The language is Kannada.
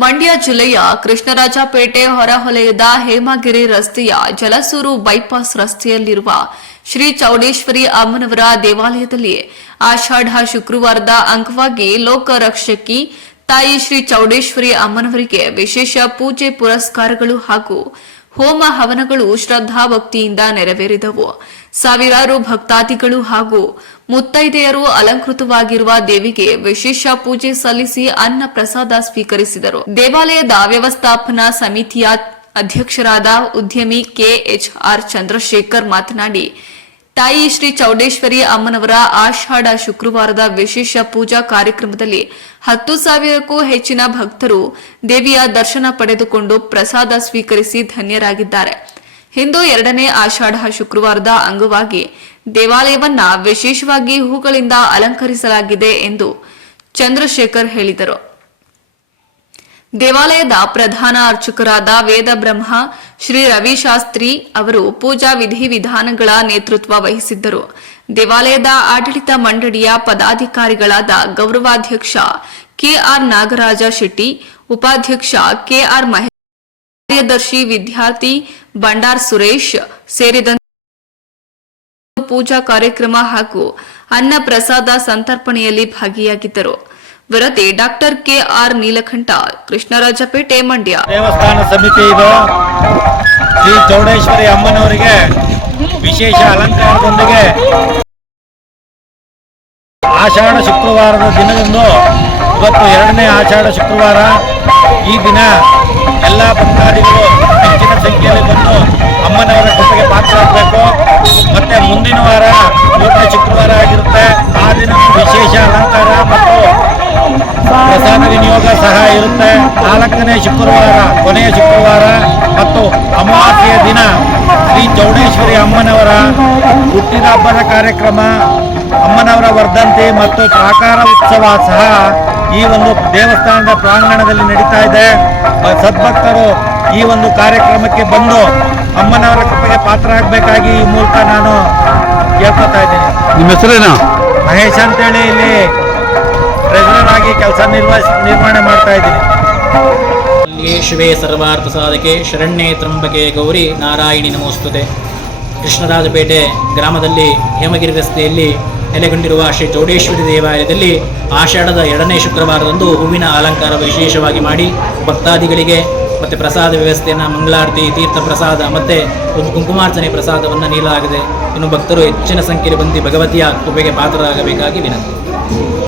ಮಂಡ್ಯ ಜಿಲ್ಲೆಯ ಕೃಷ್ಣರಾಜಪೇಟೆ ಹೊರವಲಯದ ಹೇಮಗಿರಿ ರಸ್ತೆಯ ಜಲಸೂರು ಬೈಪಾಸ್ ರಸ್ತೆಯಲ್ಲಿರುವ ಶ್ರೀ ಚೌಡೇಶ್ವರಿ ಅಮ್ಮನವರ ದೇವಾಲಯದಲ್ಲಿ ಆಷಾಢ ಶುಕ್ರವಾರದ ಅಂಗವಾಗಿ ಲೋಕರಕ್ಷಕಿ ತಾಯಿ ಶ್ರೀ ಚೌಡೇಶ್ವರಿ ಅಮ್ಮನವರಿಗೆ ವಿಶೇಷ ಪೂಜೆ ಪುರಸ್ಕಾರಗಳು ಹಾಗೂ ಹೋಮ ಹವನಗಳು ಶ್ರದ್ಧಾ ಭಕ್ತಿಯಿಂದ ನೆರವೇರಿದವು. ಸಾವಿರಾರು ಭಕ್ತಾದಿಗಳು ಹಾಗೂ ಮುತ್ತೈದೆಯರು ಅಲಂಕೃತವಾಗಿರುವ ದೇವಿಗೆ ವಿಶೇಷ ಪೂಜೆ ಸಲ್ಲಿಸಿ ಅನ್ನ ಪ್ರಸಾದ ಸ್ವೀಕರಿಸಿದರು. ದೇವಾಲಯದ ವ್ಯವಸ್ಥಾಪನಾ ಸಮಿತಿಯ ಅಧ್ಯಕ್ಷರಾದ ಉದ್ಯಮಿ ಕೆಎಚ್ಆರ್ ಚಂದ್ರಶೇಖರ್ ಮಾತನಾಡಿ, ತಾಯಿ ಶ್ರೀ ಚೌಡೇಶ್ವರಿ ಅಮ್ಮನವರ ಆಷಾಢ ಶುಕ್ರವಾರದ ವಿಶೇಷ ಪೂಜಾ ಕಾರ್ಯಕ್ರಮದಲ್ಲಿ 10,000ಕ್ಕೂ ಹೆಚ್ಚಿನ ಭಕ್ತರು ದೇವಿಯ ದರ್ಶನ ಪಡೆದುಕೊಂಡು ಪ್ರಸಾದ ಸ್ವೀಕರಿಸಿ ಧನ್ಯರಾಗಿದ್ದಾರೆ. ಇಂದು 2ನೇ ಆಷಾಢ ಶುಕ್ರವಾರದ ಅಂಗವಾಗಿ ದೇವಾಲಯವನ್ನ ವಿಶೇಷವಾಗಿ ಹೂಗಳಿಂದ ಅಲಂಕರಿಸಲಾಗಿದೆ ಎಂದು ಚಂದ್ರಶೇಖರ್ ಹೇಳಿದರು. ದೇವಾಲಯದ ಪ್ರಧಾನ ಅರ್ಚಕರಾದ ವೇದ ಬ್ರಹ್ಮ ಶ್ರೀ ರವಿಶಾಸ್ತ್ರಿ ಅವರು ಪೂಜಾ ವಿಧಿವಿಧಾನಗಳ ನೇತೃತ್ವ ವಹಿಸಿದ್ದರು. ದೇವಾಲಯದ ಆಡಳಿತ ಮಂಡಳಿಯ ಪದಾಧಿಕಾರಿಗಳಾದ ಗೌರವಾಧ್ಯಕ್ಷ ಕೆಆರ್ ನಾಗರಾಜ ಶೆಟ್ಟಿ, ಉಪಾಧ್ಯಕ್ಷ ಕೆಆರ್ ಮಹೇಶ್, ಕಾರ್ಯದರ್ಶಿ ವಿದ್ಯಾರ್ಥಿ ಬಂಡಾರ್ ಸುರೇಶ್ ಸೇರಿದಂತೆ ಪೂಜಾ ಕಾರ್ಯಕ್ರಮ ಹಾಗೂ ಅನ್ನ ಪ್ರಸಾದ ಸಂತರ್ಪಣೆಯಲ್ಲಿ ಭಾಗಿಯಾಗಿದ್ದರು. ವರದಿ ಡಾಕ್ಟರ್ ಕೆಆರ್ ನೀಲಕಂಠ, ಕೃಷ್ಣರಾಜಪೇಟೆ, ಮಂಡ್ಯ. ದೇವಸ್ಥಾನ ಸಮಿತಿ ಇದು ಶ್ರೀ ಚೌಡೇಶ್ವರಿ ಅಮ್ಮನವರಿಗೆ ವಿಶೇಷ ಅಲಂಕಾರದೊಂದಿಗೆ ಆಷಾಢ ಶುಕ್ರವಾರದ ದಿನದಂದು, ಇವತ್ತು 2ನೇ ಆಷಾಢ ಶುಕ್ರವಾರ, ಈ ದಿನ ಎಲ್ಲ ಭಕ್ತಾದಿಗಳು ಹೆಚ್ಚಿನ ಸಂಖ್ಯೆಯಲ್ಲಿ ಬಂದು ಅಮ್ಮನವರ ಕೃಪೆಗೆ ಪಾತ್ರರಾಗಬೇಕು. ಮತ್ತೆ ಮುಂದಿನ ವಾರ 3ನೇ ಶುಕ್ರವಾರ ಆಗಿರುತ್ತೆ. ಆ ದಿನ ವಿಶೇಷ ಅಲಂಕಾರ ಮತ್ತು ಪ್ರಸಾದ ವಿನಿಯೋಗ ಸಹ ಇರುತ್ತೆ. 4ನೇ ಶುಕ್ರವಾರ, ಕೊನೆಯ ಶುಕ್ರವಾರ ಮತ್ತು ಅಮಾವಾಸ್ಯೆಯ ದಿನ ಶ್ರೀ ಚೌಡೇಶ್ವರಿ ಅಮ್ಮನವರ ಹುಟ್ಟಿದ ಹಬ್ಬದ ಕಾರ್ಯಕ್ರಮ, ಅಮ್ಮನವರ ವರ್ಧಂತಿ ಮತ್ತು ಪ್ರಾಕಾರ ಉತ್ಸವ ಸಹ ಈ ಒಂದು ದೇವಸ್ಥಾನದ ಪ್ರಾಂಗಣದಲ್ಲಿ ನಡೀತಾ ಇದೆ. ಸದ್ಭಕ್ತರು ಈ ಒಂದು ಕಾರ್ಯಕ್ರಮಕ್ಕೆ ಬಂದು ಅಮ್ಮನವರ ಕೃಪೆಗೆ ಪಾತ್ರ ಆಗಬೇಕಾಗಿ ಈ ಮೂಲಕ ನಾನು ಕೇಳ್ಕೊತಾ ಇದ್ದೀನಿ. ನಿಮ್ಮ ಹೆಸರೇನು? ಮಹೇಶ್ ಅಂತೇಳಿ ಇಲ್ಲಿ ಟ್ರೆಜರರ್ ಆಗಿ ಕೆಲಸ ನಿರ್ವಹಣೆ ಮಾಡ್ತಾ ಇದ್ದೀನಿ. ಶಿವೇ ಸರ್ವಾರ್ಥ ಸಾಧಕೆ ಶರಣ್ಯೇ ತ್ರಂಬಕೆ ಗೌರಿ ನಾರಾಯಣಿ ನಮೋಸ್ತುತೆ. ಕೃಷ್ಣರಾಜಪೇಟೆ ಗ್ರಾಮದಲ್ಲಿ ಹೇಮಗಿರಿ ರಸ್ತೆಯಲ್ಲಿ ನೆಲೆಗೊಂಡಿರುವ ಶ್ರೀ ಚೌಡೇಶ್ವರಿ ದೇವಾಲಯದಲ್ಲಿ ಆಷಾಢದ 2ನೇ ಶುಕ್ರವಾರದಂದು ಹೂವಿನ ಅಲಂಕಾರ ವಿಶೇಷವಾಗಿ ಮಾಡಿ ಭಕ್ತಾದಿಗಳಿಗೆ ಮತ್ತು ಪ್ರಸಾದ ವ್ಯವಸ್ಥೆಯನ್ನು ಮಂಗಳಾರತಿ, ತೀರ್ಥ ಪ್ರಸಾದ ಮತ್ತು ಕುಂಕುಮಾರ್ಚನೆ ಪ್ರಸಾದವನ್ನು ನೀಡಲಾಗಿದೆ. ಇನ್ನು ಭಕ್ತರು ಹೆಚ್ಚಿನ ಸಂಖ್ಯೆಯಲ್ಲಿ ಬಂದು ಭಗವತಿಯ ಕೃಪೆಗೆ ಪಾತ್ರರಾಗಬೇಕಾಗಿ ವಿನಂತಿ.